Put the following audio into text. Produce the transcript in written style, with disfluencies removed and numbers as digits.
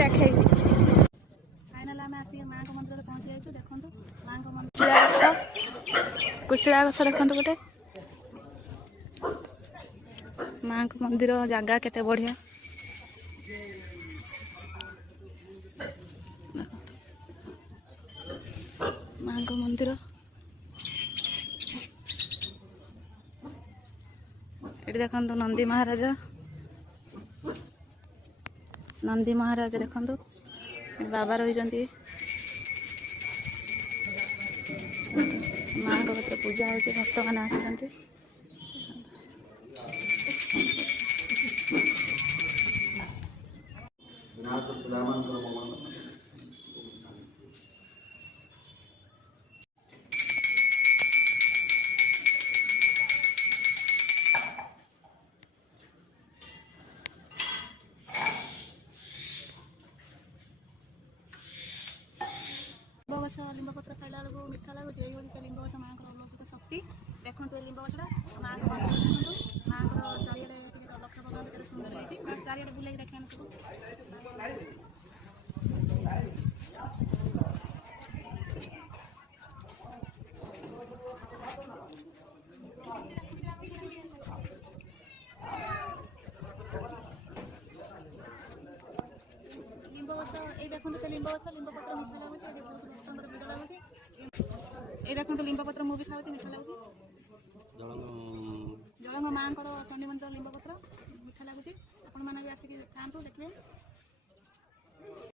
देखे फाइनाल आम आसिक माँ मंदिर पहुँची जाइए। देखो माँ मंदिर गछ कुचड़ा गछ देखो गोटे माँ मंदिर जगह केते बढ़िया माँ मंदिर ये देखो नंदी महाराज देखो बाबा रही माँ को पूजा हो भक्त मैंने आसती लिंब गछ लिंब पत्र खाइला बेलू मीठा लगुच ये लिंब गछ माँ अलौकिक शक्ति देखो लिंब गछटा माँ को देखो माँ चारिड़े लक्ष पका सुंदर होती चारिड़े बुले देखा लिंब गछ ये देखो से लिंब गछ लिंब पत्र मीठा लगुच भक्तर भिड़ लगुच ये देखो लिंब पत्र मुझे खाऊँ मीठा लगुच जलंग माँ चंडी मंदिर लिंब पत्र मीठा लगुच आपण मैंने भी आसिक खातु देखिए।